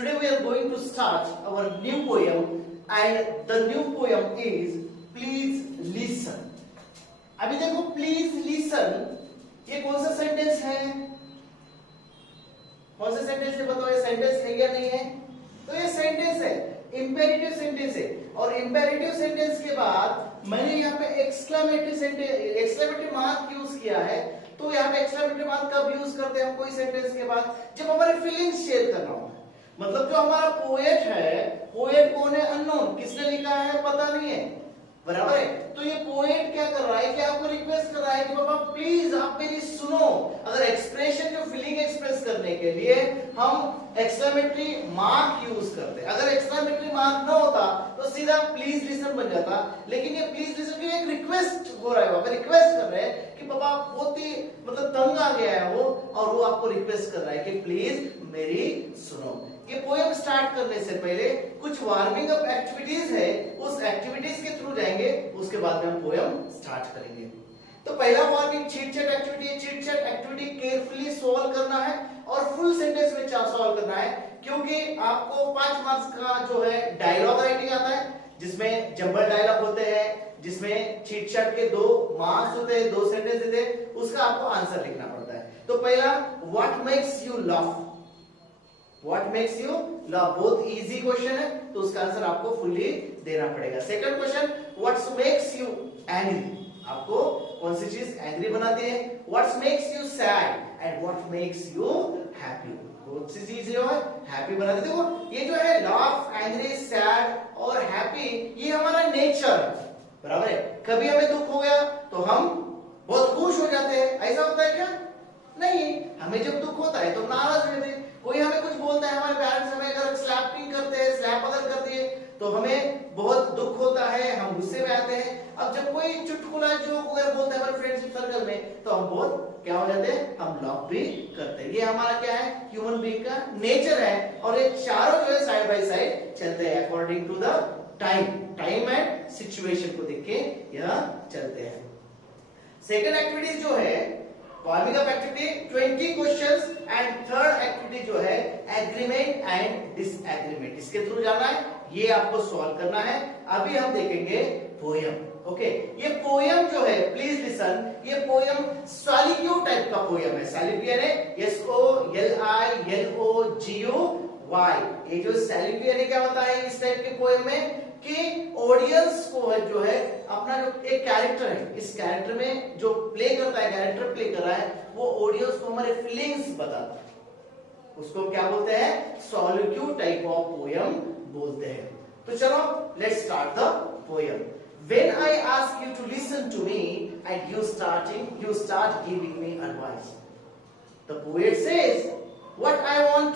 Today we are going to start our new poem and the new poem is Please Listen. अभी देखो Please Listen ये कौन सा sentence है? कौन सा सेंटेंस है बताओ, ये सेंटेंस है या नहीं है? तो ये सेंटेंस है, इंपेरेटिव सेंटेंस है और इंपेरेटिव सेंटेंस के बाद मैंने यहाँ पे एक्सक्लेमेटरी मार्क यूज किया है। तो यहाँ पे एक्सक्लेमेटरी मार्क कब यूज करते हैं हम कोई सेंटेंस के बाद? जब हमारे फीलिंग्स शेयर करना हो। मतलब जो हमारा पोएट है, पोएट कौन है? अननोन, किसने लिखा है पता नहीं है, बराबर है। तो ये पोएट क्या कर रहा है कि आपको रिक्वेस्ट कर रहा है कि बाबा प्लीज आप मेरी सुनो। अगर एक्सप्रेशन जो फीलिंग एक्सप्रेस करने के लिए हम एक्सक्लेमेटरी मार्क यूज करते, अगर एक्सक्लेमेटरी मार्क ना होता तो सीधा प्लीज लिसन बन जाता। लेकिन ये प्लीज लिसन की एक रिक्वेस्ट हो रहा है, बाबा रिक्वेस्ट कर रहे हैं कि बाबा बहुत ही मतलब तंग आ गया है वो, और वो आपको रिक्वेस्ट कर रहा है कि प्लीज मेरी सुनो। ये पोएम स्टार्ट करने से पहले कुछ वार्मिंग अप एक्टिविटीज है, उस एक्टिविटीज के थ्रू जाएंगे, उसके बाद में हम पोएम स्टार्ट करेंगे। तो पहला वार्मिंग चीट चैट एक्टिविटी है। Cheat chat activity carefully solve करना है और फुल सेंटेंस में सॉल्व करना है, क्योंकि आपको 5 मार्क्स का जो है डायलॉग राइटिंग आता है, जिसमें जंबल डायलॉग होते हैं, जिसमें चीट चैट के 2 मार्क्स होते हैं, 2 सेंटेंस देते हैं, उसका आपको आंसर लिखना पड़ता है। तो पहला what makes you laugh, What makes you laugh? बहुत इजी क्वेश्चन है, तो उसका आंसर आपको फुल्ली देना पड़ेगा। Second question What makes you angry? आपको कौन सी चीज एंग्री बनाती है? What makes you sad and what makes you happy? कौन सी चीज जो है हैप्पी बनाती है? देखो ये जो है लाफ, एंग्री, सैड और हैप्पी, ये हमारा नेचर बराबर है। कभी हमें दुख हो गया तो हम बहुत खुश हो जाते हैं, ऐसा होता है क्या? नहीं, हमें जब दुख होता है तो नाराज हो जाते हैं। कोई हमें कुछ बोलता है, हमारे पेरेंट्स हमें अगर स्लैपिंग करते हैं, स्लैप अगर कर दिए तो हमें बहुत दुख होता है, हम गुस्से में आते हैं। अब जब कोई चुटकुला जोक अगर बोलता है हमारे फ्रेंडशिप सर्कल में तो हम बहुत क्या हो जाते हैं, हम लाफ भी करते हैं। ये हमारा क्या है, ह्यूमन बीइंग का नेचर है, और ये चारों जो है साइड बाय साइड चलते हैं according to the time and situation को देख के यह चलते हैं। सेकंड एक्टिविटी जो है warming up activity 20 questions and third activity जो है एग्रीमेंट एंड डिसएग्रीमेंट, इसके थ्रू जाना है, ये आपको सॉल्व करना है। अभी हम देखेंगे पोयम। ओके, ये पोयम जो है प्लीज लिसन, ये पोयम सॉलिक्यूड टाइप का पोयम है। सॉलिक्यूड यानी SOLILOGUY, ये जो सॉलिक्यूड यानी क्या होता है इस टाइप के पोयम में कि ऑडियंस को जो है अपना जो एक कैरेक्टर है, इस कैरेक्टर में जो प्ले करता है, कैरेक्टर प्ले कर रहा है, वो ऑडियंस को हमारे फीलिंग्स बताता है, उसको क्या बोलते हैं, सॉलिक्यूड टाइप ऑफ पोयम बोलते हैं। तो चलो let's start the poem. When I ask you to listen to me and you start giving me advice. The poet says, what I want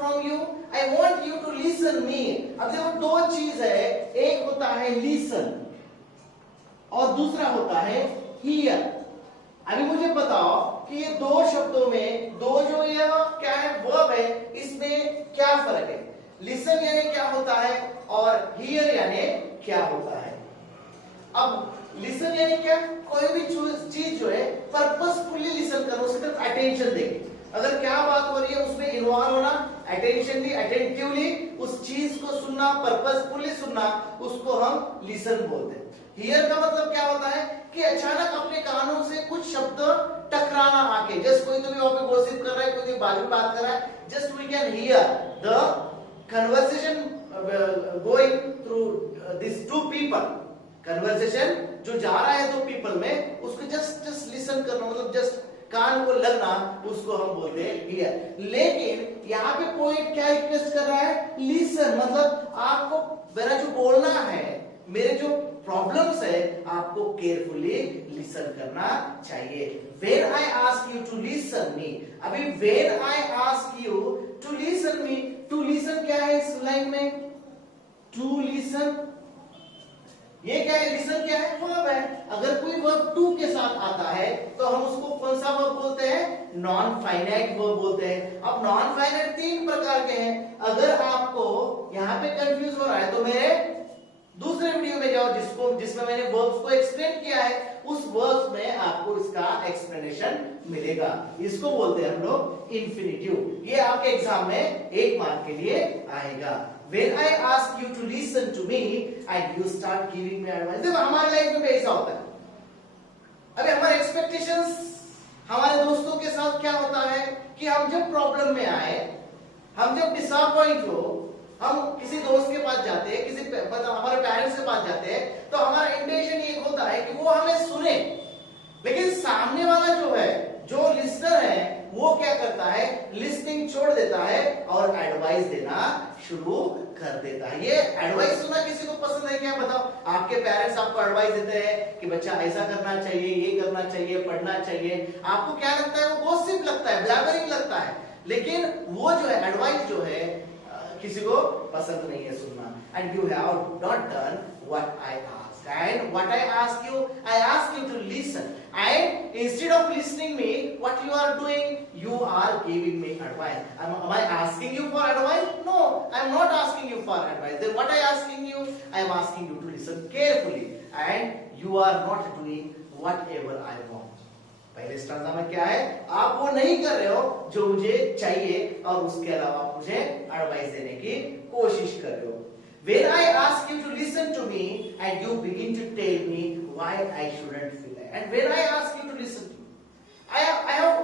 from you, I want you to listen me. अब देखो 2 चीज है, एक होता है listen और दूसरा होता है hear। अभी मुझे बताओ कि ये 2 शब्दों में, 2 जो ये क्या है वर्ब है, इसमें क्या फर्क है? लिसन यानी क्या होता है और हियर यानी क्या होता है? अब लिसन यानी क्या, कोई भी चीज जो है पर्पसफुली लिसन करो, उसकी तरफ अटेंशन देके, अगर क्या बात हो रही है उसमें इन्वॉल्व होना, अटेंशनली अटेंटिवली उस चीज को सुनना, पर्पसफुली सुनना, उसको हम लिसन बोलते हैं। हियर का मतलब क्या होता है कि अचानक अपने कानों से कुछ शब्द टकराना आके, जस्ट कोई तो भी वहां पे गॉसिप कर रहा है, कोई बाजू बात कर रहा है, just we can hear the conversation going through these 2 people, conversation जो जा रहा है 2 people में, उसको just listen करना, मतलब just कान को लगना, उसको हम बोलते हैं हियर। लेकिन यहाँ पे पोएट क्या रिक्वेस्ट कर रहा है, लिसन, मतलब आपको मेरा जो बोलना है, मेरे जो प्रॉब्लम्स है, आपको केयरफुली लिसन करना चाहिए। When I ask you to listen me, अभी when I ask you to listen me, to listen क्या है इस लाइन में, to listen, ये क्या है, listen क्या है, वर्ब है। अगर कोई वर्ब to के साथ आता है तो हम उसको कौन सा वर्ब बोलते हैं, नॉन फाइनाइट वर्ब बोलते हैं। अब नॉन फाइनाइट 3 प्रकार के हैं, अगर आपको यहाँ पे कंफ्यूज हो रहा है तो मेरे दूसरे वीडियो में जाओ जिसमें मैंने वर्ब्स को एक्सप्लेन किया है, उस वर्ब्स में आपको इसका एक्सप्लेनेशन मिलेगा। इसको बोलते हैं हम लोग इंफिनिटिव। ये आपके एग्जाम में 1 मार्क के लिए आएगा। When I ask you to listen to me and you start giving me advice, देखो हमारे लाइफ में भी ऐसा होता है। अरे हमारे एक्सपेक्टेशंस, हमारे दोस्तों के साथ क्या होता है कि हम जब प्रॉब्लम में आए, हम जब डिसअपॉइंट हो, हम किसी दोस्त के पास जाते हैं, किसी हमारे पेरेंट्स के पास जाते हैं, तो हमारा इंटेंशन ये होता है कि वो हमें सुने। लेकिन सामने वाला जो है, जो लिसनर है, वो क्या करता है, लिसनिंग छोड़ देता है और एडवाइस देना शुरू कर देता है। ये एडवाइस सुनना किसी को पसंद है क्या? बताओ। आपके पेरेंट्स आपको एडवाइस देते हैं कि बच्चा ऐसा करना चाहिए, ये करना चाहिए, पढ़ना चाहिए, आपको क्या लगता है? वो गॉसिप लगता है, ब्लैबरिंग लगता है। लेकिन वो जो है एडवाइस जो है किसी को पसंद नहीं है सुनना। And you have not done what I asked, and what I ask you to listen, and instead of listening me, what you are doing, you are giving me advice. Am I asking you for advice? No, I am not asking you for advice. Then what I asking you? I am asking you to listen carefully, and you are not doing whatever I want. पहले stanza में क्या है? आप वो नहीं कर रहे हो जो मुझे चाहिए, और उसके अलावा मुझे एडवाइस देने की कोशिश कर रहे हो। When I ask you to listen to me and you begin to tell me why I shouldn't feel it, and when I ask you to listen to me, I have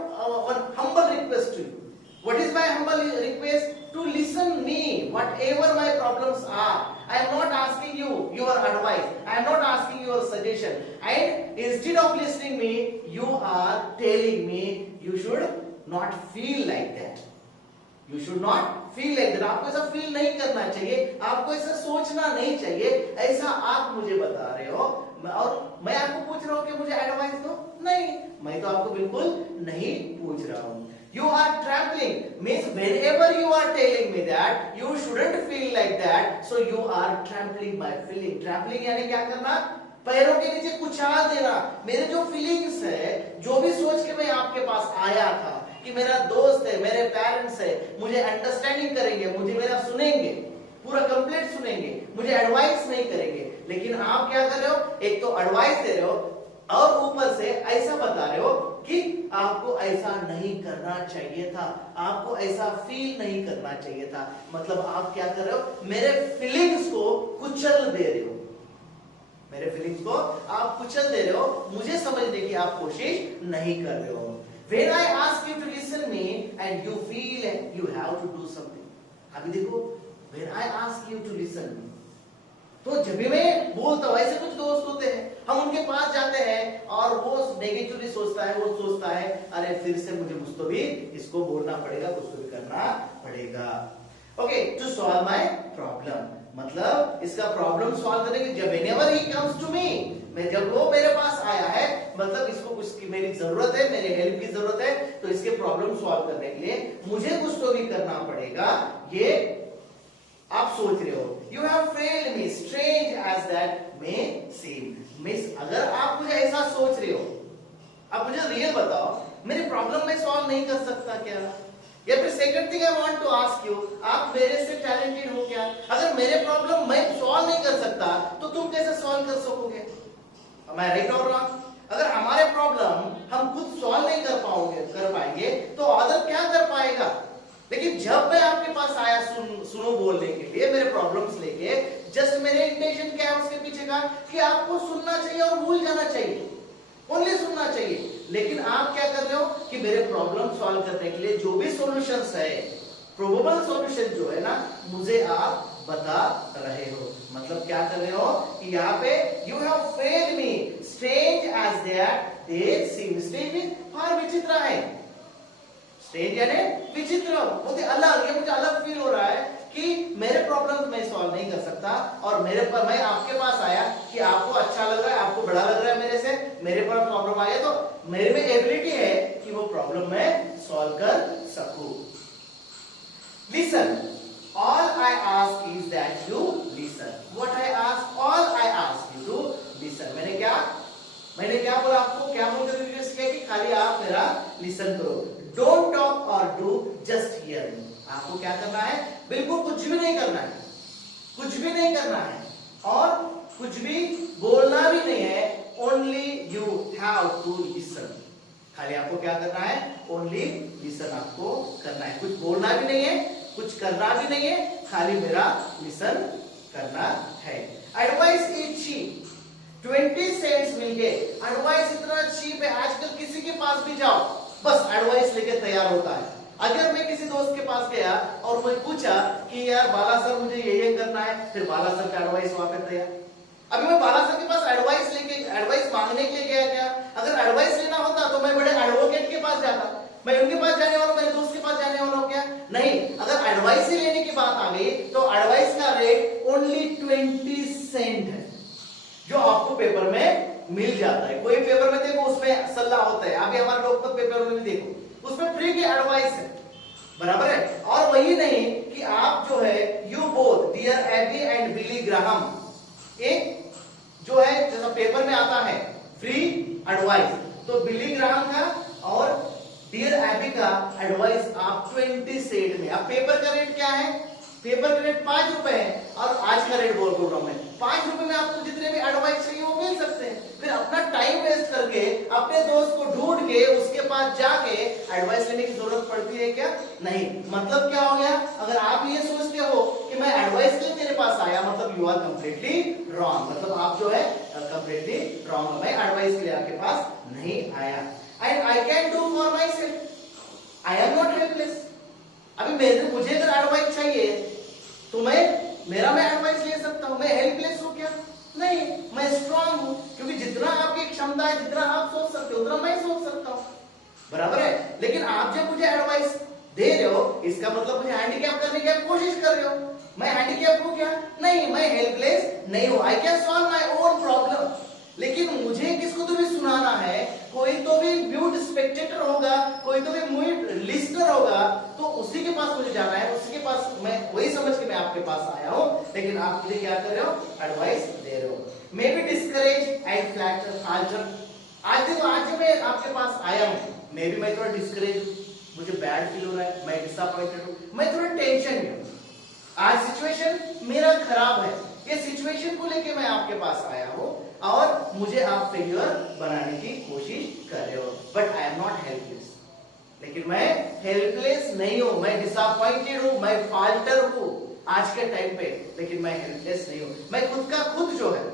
one humble request to you. What is my humble request? To listen me, whatever my problems are. I am not asking you your advice. I am not asking your suggestion. And instead of listening me, you are telling me you should not feel like that. You should not feel like that. आपको ऐसा feel नहीं करना चाहिए, आपको ऐसा सोचना नहीं चाहिए, ऐसा आप मुझे बता रहे हो, और मैं आपको पूछ रहा हूँ कि मुझे एडवाइस दो? नहीं, मैं तो आपको बिल्कुल नहीं पूछ रहा हूँ। You are trampling means whenever you are telling me that you shouldn't feel like that, so you are trampling my feeling. Trampling यानी क्या करना? पैरों के नीचे कुचल देना। मेरे जो फीलिंग्स है, जो भी सोच के मैं आपके पास आया था कि मेरा दोस्त है, मेरे पेरेंट्स है, मुझे अंडरस्टैंडिंग करेंगे, मुझे मेरा सुनेंगे, पूरा कंप्लीट सुनेंगे, मुझे एडवाइस नहीं करेंगे, लेकिन आप क्या कर रहे हो? एक तो एडवाइस दे रहे हो और ऊपर से ऐसा बता रहे हो कि आपको ऐसा नहीं करना चाहिए था, आपको ऐसा फील नहीं करना चाहिए था। मतलब आप क्या कर रहे हो? मेरे फीलिंग्स को कुचल दे रहे हो, मेरे फीलिंग्स को आप कुचल दे रहे हो, मुझे समझने की आप कोशिश नहीं कर रहे हो। When I ask you to listen me and you feel you have to do something. अभी देखो, when I ask you to listen me, तो जब भी मैं बोलता हूँ, ऐसे कुछ दोस्त होते हैं, हम उनके पास जाते हैं और वो नेगेटिवली सोचता है, वो सोचता है अरे फिर से मुझे कुछ तो भी इसको बोलना पड़ेगा, कुछ तो भी करना पड़ेगा। Okay, to solve my problem, मतलब इसका प्रॉब्लम सॉल्व करने के, जब whenever he comes to me, मैं जब वो मेरे पास आया है, मतलब इसको कुछ की मेरी जरूरत है, मेरे हेल्प की जरूरत है, तो इसके प्रॉब्लम सॉल्व करने के लिए मुझे कुछ तो भी करना पड़ेगा। ये आप सोच रहे हो। You have failed me, strange as that may seem. Miss, अगर आप मुझे ऐसा सोच रहे हो, अब मुझे रियल बताओ, मेरी प्रॉब्लम मैं सॉल्व नहीं कर सकता क्या? या फिर second thing I want to ask you, आप मेरे से टैलेंटेड हो क्या? अगर मेरे प्रॉब्लम मैं सॉल्व नहीं कर सकता, तो तुम कैसे सॉल्व कर सकोगे? मैं राइट और रॉन्ग? अगर हमारे प्रॉब्लम हम खुद सॉल्व नहीं कर पाएंगे, तो अदर क्या कर पाएगा? लेकिन जब मैं आपके पास आया सुनो बोलने के लिए, मेरे प्रॉब्लम्स लेके, जस्ट मेरे इंटेंशन क्या है उसके पीछे का, कि आपको सुनना चाहिए और भूल जाना चाहिए, ओनली सुनना चाहिए। लेकिन आप क्या कर रहे हो कि मेरे प्रॉब्लम सॉल्व करने के लिए जो भी सॉल्यूशंस है, प्रोबेबल सॉल्यूशन जो है ना, मुझे आप बता रहे हो। मतलब क्या कर रहे हो कि यहाँ पे you have failed me, strange as that they seem. Strange for विचित्र है, स्ट्रेंज यानी विचित्र, मुझे अलग, ये मुझे अलग फील हो रहा है कि मेरे प्रॉब्लम्स मैं सॉल्व नहीं कर सकता, और मेरे पर मैं आपके पास आया कि आपको अच्छा लग रहा है, आपको बड़ा लग रहा है मेरे से, मेरे पर प्रॉब्लम आया, तो मेरे में एबिलिटी है कि वो प्रॉब्लम मैं सॉल्व कर सकूं। Listen, all I ask is that you listen. What I ask, all I ask you to listen. मैंने क्या बोला आपको, क्या बोलकर रिक्वेस्ट किया कि खाली आप मेरा लिसन करो। Don't talk or do, just hear me. आपको क्या करना है? बिल्कुल कुछ भी नहीं करना है, कुछ भी नहीं करना है, और कुछ भी बोलना भी नहीं है। Only you have to listen. खाली आपको क्या करना है, ओनली लिसन आपको करना है, कुछ बोलना भी नहीं है, कुछ करना भी नहीं है, खाली मेरा लिसन करना है। एडवाइस इज चीप, 20 सेंट्स मिल गए। एडवाइस इतना चीप है, आजकल किसी के पास भी जाओ बस एडवाइस लेके तैयार होता है। अगर मैं किसी दोस्त के पास गया और मैं पूछा कि यार बाला सर मुझे ये करना है, फिर बाला सर का एडवाइस वहां पे तैयार। अभी मैं बाला सर के पास एडवाइस मांगने के लिए गया क्या? अगर एडवाइस लेना होता तो मैं बड़े एडवोकेट के पास जाता, मैं उनके पास जाने वाला, मेरे दोस्त के पास जाने वाला हूं क्या? नहीं, अगर एडवाइस ही लेने की बात आ गई तो एडवाइस का रेट ओनली 20 सेंट है, जो आपको पेपर में मिल जाता है। कोई पेपर में देखो उसमें सलाह होता है, अभी हमारे लोकमत पेपर में भी देखो उसमें फ्री की एडवाइस है, बराबर है। और वही नहीं कि आप जो है you both dear Abby and Billy Graham, एक जो है जैसा पेपर में आता है फ्री एडवाइस, तो बिली ग्राहम का और डियर एबी का एडवाइस आप 20 सेंट में। अब पेपर का रेट क्या है? पेपर का रेट 5 रुपए है, और आज का रेट बोल रहा हूं मैं, 5 रुपए में आपको जितने भी एडवाइस चाहिए वो मिल सकते हैं। फिर अपना टाइम वेस्ट करके अपने दोस्त को ढूंढ के उसके पास जाके एडवाइस लेने की जरूरत पड़ती है क्या? नहीं। मतलब क्या हो गया? अगर आप ये सोचते हो कि मैं एडवाइस के लिए तेरे पास आया, मतलब यू आर कंप्लीटली रॉन्ग, मतलब आप जो है कंप्लीटली रॉन्ग। मैं एडवाइस के लिए आपके पास नहीं आया। And I can do for my self, I am not helpless. अभी मुझे अगर एडवाइस चाहिए तो मैं एडवाइस ले सकता हूं, मैं हेल्पलेस हूं क्या? नहीं, मैं स्ट्रांग हूं, क्योंकि जितना आपकी क्षमता है, जितना आप सोच सकते हो उतना मैं सोच सकता हूं, बराबर है। लेकिन आप जब मुझे एडवाइस दे रहे हो, इसका मतलब मुझे हैंडीकैप करने की आप कोशिश कर रहे हो। मैं हैंडीकैप हूं क्या? नहीं, मैं हेल्पलेस नहीं हूं। I can solve my own problem. लेकिन मुझे किसको तो भी सुनाना है, कोई तो भी म्यूट स्पेक्टेटर होगा, कोई तो भी म्यूट लिस्नर होगा, तो उसी के पास मुझे जाना है, उसी के पास मैं वही समझ के मैं आपके पास आया हूं। लेकिन आप मुझे क्या कर रहे हो? एडवाइस दे रहे हो। May be discourage and flatter. आज देखो, आज मैं आपके पास आया हूं, मे बी मैं थोड़ा डिस्करेज, मुझे बैड फील हो रहा है, मैं डिसअपॉइंटेड हूं, मैं थोड़ा टेंशन में हूं, आज सिचुएशन मेरा खराब है, ये सिचुएशन को लेके मैं आपके पास आया हूं और मुझे आप फेल्यूर बनाने की कोशिश कर रहे हो, but I am not helpless. लेकिन मैं हेल्पलेस नहीं हूं, मैं डिसअपॉइंटेड हूं, मैं फाल्टर हूं आज के टाइम पे, लेकिन मैं हेल्पलेस नहीं हूं। मैं खुद का खुद जो है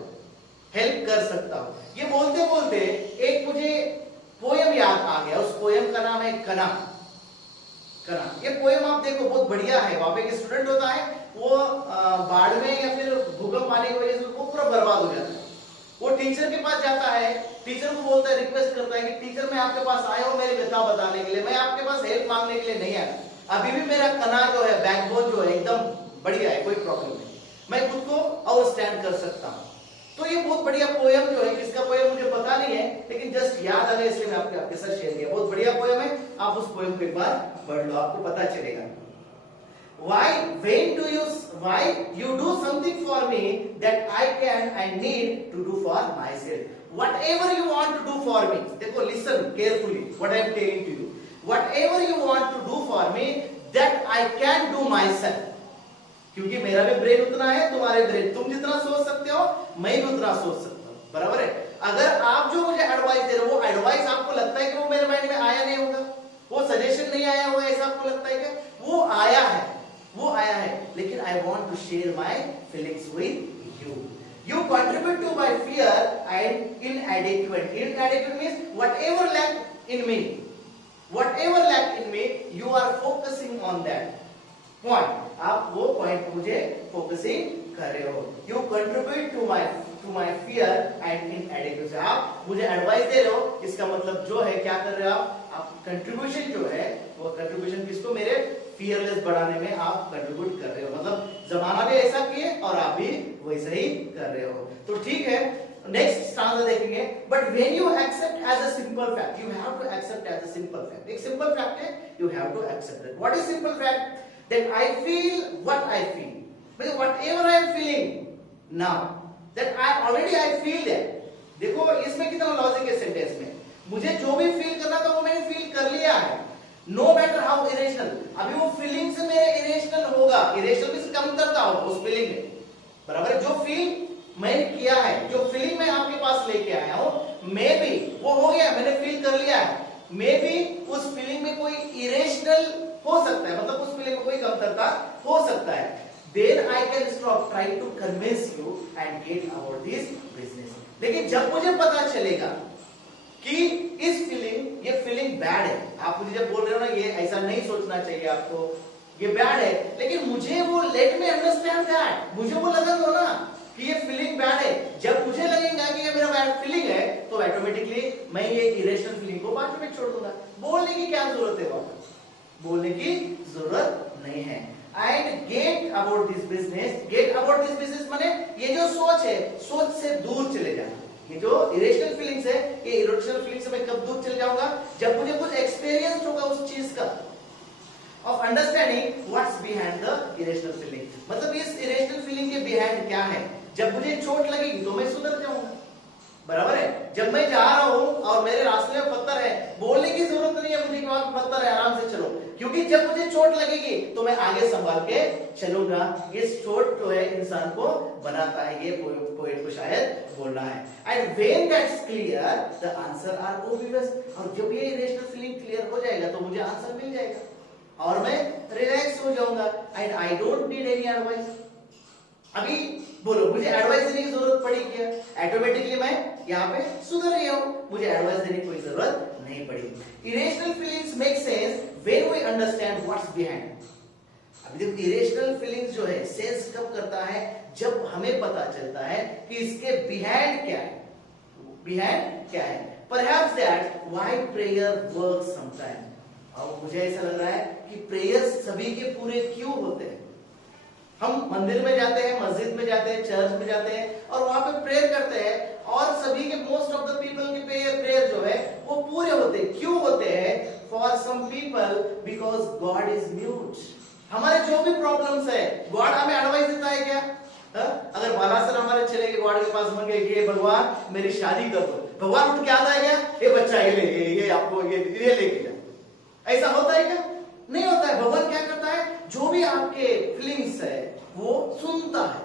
हेल्प कर सकता हूं। ये बोलते बोलते एक मुझे पोयम याद आ गया, उस पोयम का नाम है कना। ये पोयम आप देखो बहुत बढ़िया है। वहां पे एक स्टूडेंट होता है, वो बाढ़ में या फिर भूकंप आने की वजह से वो पूरा बर्बाद हो जाता है। वो टीचर के पास जाता है, टीचर को बोलता है, रिक्वेस्ट करता है कि टीचर मैं आपके पास आया हूं मेरी व्यथा बताने के लिए, मैं आपके पास हेल्प मांगने के लिए नहीं आया, अभी भी मेरा कना जो है, बैकबोन जो है एकदम बढ़िया है, कोई प्रॉब्लम नहीं, मैं खुद को आउटस्टैंड कर सकता हूं। तो ये बहुत बढ़िया पोयम जो है, किसका पोयम मुझे पता नहीं है, लेकिन जस्ट याद आ गया इसलिए मैं आपके साथ शेयर किया। बहुत बढ़िया पोयम है, आप उस पोयम को एक बार पढ़ लो, आपको पता चलेगा। Why you do something for me that I can and need to do for myself. Whatever you want to do for me, देखो listen carefully what I am telling to you. Whatever you want to do for me that I can do myself. क्योंकि मेरा भी brain उतना है, तुम्हारे brain, तुम जितना सोच सकते हो मैं भी उतना सोच सकता हूँ, बराबर है। अगर आप जो मुझे एडवाइस दे रहे हो, वो एडवाइस आपको लगता है कि वो मेरे माइंड में आया नहीं होगा, वो सजेशन नहीं आया होगा, ऐसा आपको लगता है क्या? वो आया है, लेकिन I want to share my feelings with you. You contribute to my fear and inadequate. Inadequate means whatever lack in me, you are focusing on that point. आप वो पॉइंट पर मुझे फोकसिंग कर रहे हो। You contribute to my fear and inadequacy. आप मुझे advice दे रहे हो, इसका मतलब जो है क्या कर रहे हो आप कंट्रीब्यूशन जो है, वो कंट्रीब्यूशन किसको? मेरे फियरलेस बढ़ाने में आप कंट्रीब्यूट कर रहे हो। मतलब जमाना भी ऐसा किए और आप भी वैसा ही कर रहे हो। तो ठीक है, नेक्स्ट स्टांजा देखेंगे। But when you accept as a simple fact, you have to accept as a simple fact. एक सिंपल फैक्ट है, you have to accept it. What is simple fact? That I feel what I feel, मतलब whatever I am feeling now, that I feel that. देखो इसमें कितना logic है sentence में। मुझे जो भी फील करना था वो मैंने फील कर लिया है, नो मैटर हाउ इरेशनल। अभी वो फीलिंग से मेरे इरेशनल होगा, इरेशनल में कम करता होगा उस फीलिंग में, बराबर है। जो फील मैंने किया है, जो फीलिंग मैं आपके पास लेके आया हूं, मे बी वो हो गया, मैंने फील कर लिया है, मे बी उस फीलिंग में कोई इरेशनल हो सकता है, मतलब उस फीलिंग में कोई कमतरता हो सकता है, then I can stop trying to convince you and get about this business. लेकिन जब मुझे पता चलेगा कि इस फीलिंग, ये फीलिंग बैड है, आप मुझे जब बोल रहे हो ना ये ऐसा नहीं सोचना चाहिए आपको, ये बैड है, लेकिन मुझे वो लेट मी अंडरस्टैंड दैट, मुझे वो लगा दो ना कि ये फीलिंग बैड है। जब मुझे लगेगा कि ये मेरा बैड फीलिंग है तो ऑटोमेटिकली मैं ये इरेशनल फीलिंग को बाद में छोड़ दूंगा। बोलने की क्या जरूरत है, वापस बोलने की जरूरत नहीं है। And get about this business, get about this business माने ये जो सोच है, सोच से दूर चले जाना। ये जो इरेशनल फीलिंग्स है, ये इरेशनल फीलिंग से मैं कब दूर चले जाऊंगा, जब मुझे कुछ एक्सपीरियंस होगा उस चीज का, of understanding what's behind the irrational feeling, मतलब इस इरेशनल फीलिंग के बिहाइंड क्या है। जब मुझे चोट लगेगी तो मैं सुधर जाऊंगा, बराबर है। जब मैं जा रहा हूं और मेरे रास्ते में पत्थर है, बोलने की जरूरत नहीं है मुझे कि वहां पत्थर है आराम से चलो, क्योंकि जब मुझे चोट लगेगी तो मैं आगे संभाल के चलूंगा। इस चोट जो है इंसान को बनाता है, ये पोएट को शायद बोलना है। And when that's clear the answer are obvious, और जब ये इरेशनल फीलिंग क्लियर हो जाएगा तो मुझे आंसर मिल जाएगा और मैं रिलैक्स हो जाऊंगा। And I don't need any advice. अभी बोलो मुझे एडवाइस देने की जरूरत पड़ी क्या, ऑटोमेटिकली मैं यहाँ पे सुधर गया हूं, मुझे एडवाइस देने की कोई जरूरत नहीं पड़ी। Irrational feelings make sense when we understand what's behind. अभी देखो इरेशनल फीलिंग्स जो है सेंस कब करता है, जब हमें पता चलता है कि इसके बिहाइंड क्या है, बिहाइंड क्या है। Perhaps that why prayer works sometime. अब मुझे ऐसा लग रहा है कि प्रेयर्स सभी के पूरे क्यों होते हैं। हम मंदिर में जाते हैं, मस्जिद में जाते हैं, चर्च में जाते हैं और वहां पे प्रेयर करते हैं, और सभी के मोस्ट ऑफ द पीपल के प्रेयर जो है वो पूरे होते हैं। क्यों होते हैं? For some people because God is mute. हमारे जो भी प्रॉब्लम्स है गॉड हमें एडवाइस देता है क्या? अगर बालासर हमारे चले गए गॉड के पास मांगे कि भगवान मेरी शादी कर दो, भगवान उठ के आता है क्या? ये बच्चा ये आपको ये लेके जा, ऐसा होता है क्या? नहीं होता है। भगवान क्या करता है, जो भी आपके फीलिंग्स है वो सुनता है,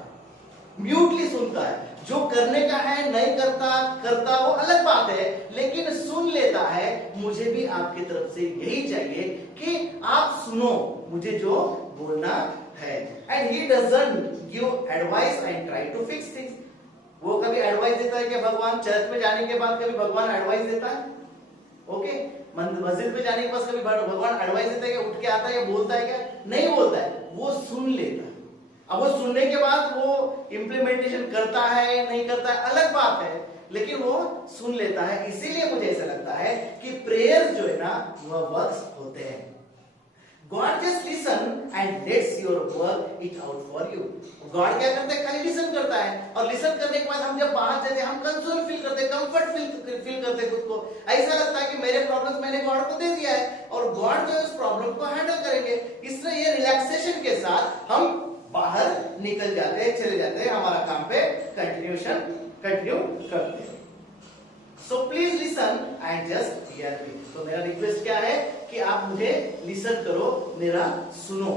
म्यूटली सुनता है। जो करने का है नहीं करता वो अलग बात है, लेकिन सुन लेता है। मुझे भी आपकी तरफ से यही चाहिए कि आप सुनो मुझे जो बोलना है। And he doesn't give advice and try to fix things. वो कभी एडवाइस देता है कि भगवान चर्च में जाने के बाद कभी भगवान एडवाइस देता है? ओके, मस्जिद में जाने के बाद कभी भगवान एडवाइस देता है कि उठ के आता है या बोलता है क्या? नहीं बोलता है, वो सुन लेता है। अब वो सुनने के बाद वो इंप्लीमेंटेशन करता है नहीं करता है अलग बात है, लेकिन वो सुन लेता है। इसीलिए मुझे ऐसा लगता है कि प्रेयर्स जो है ना वह वर्क्स होते हैं। God just listen and lets your work it out for you. God क्या करता है? खाली लिसन करता है, और लिसन करने के बाद हम जब बाहर जाते हैं हम कंसोल फील करते हैं, कंफर्ट फील करते हैं खुद को। ऐसा लगता है कि मेरे प्रॉब्लम्स मैंने गॉड को दे दिया है और गॉड जो है उस प्रॉब्लम को हैंडल करेंगे। इसलिए ये रिलैक्सेशन के साथ हम बाहर निकल जाते हैं, चले जाते हैं, हमारा काम पे कंटिन्यू करते हैं। So please listen and just hear me. तो मेरा रिक्वेस्ट क्या है कि आप मुझे लिसन करो, मेरा सुनो।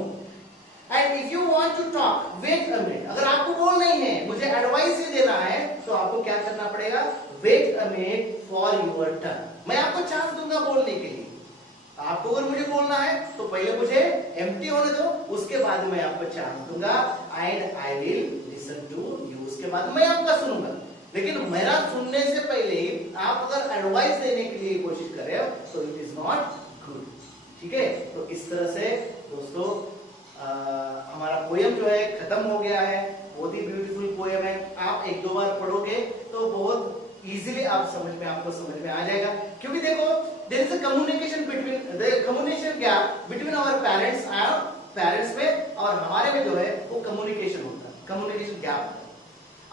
And if you want to talk wait a minute. अगर आपको बोलना ही है, मुझे एडवाइस ही देना है, तो आपको क्या करना पड़ेगा? Wait a minute for your turn. मैं आपको चांस दूंगा बोलने के लिए। आपको अगर मुझे बोलना है तो पहले मुझे एम्प्टी होने दो, उसके बाद मैं आपको चांस दूंगा and I will listen to you. उसके बाद मैं आपका सुनूंगा। लेकिन मेरा सुनने से पहले आप अगर एडवाइस देने के लिए कोशिश कर रहे हो तो इट इज नॉट गुड। ठीक है, तो इस तरह से दोस्तों हमारा पोयम जो है खत्म हो गया है। बहुत ही ब्यूटीफुल पोयम है। आप एक दो बार पढ़ोगे तो बहुत इजीली आपको समझ में आ जाएगा। क्योंकि देखो there is a communication gap between our parents में और हमारे में जो है वो कम्युनिकेशन होता है, कम्युनिकेशन गैप होता है।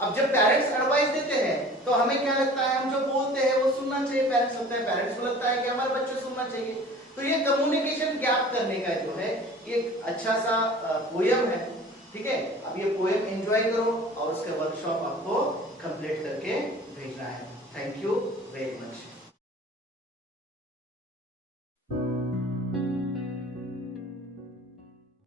अब जब पेरेंट्स एडवाइस देते हैं तो हमें क्या लगता है, हम जो बोलते हैं वो सुनना चाहिए। पेरेंट्स को लगता है कि हमारे बच्चे सुनना चाहिए। तो ये कम्युनिकेशन गैप करने का जो है एक अच्छा सा पोयम है। ठीक है, अब ये पोयम एंजॉय करो और उसका वर्कशॉप आपको कंप्लीट करके भेजना है। Thank you very much.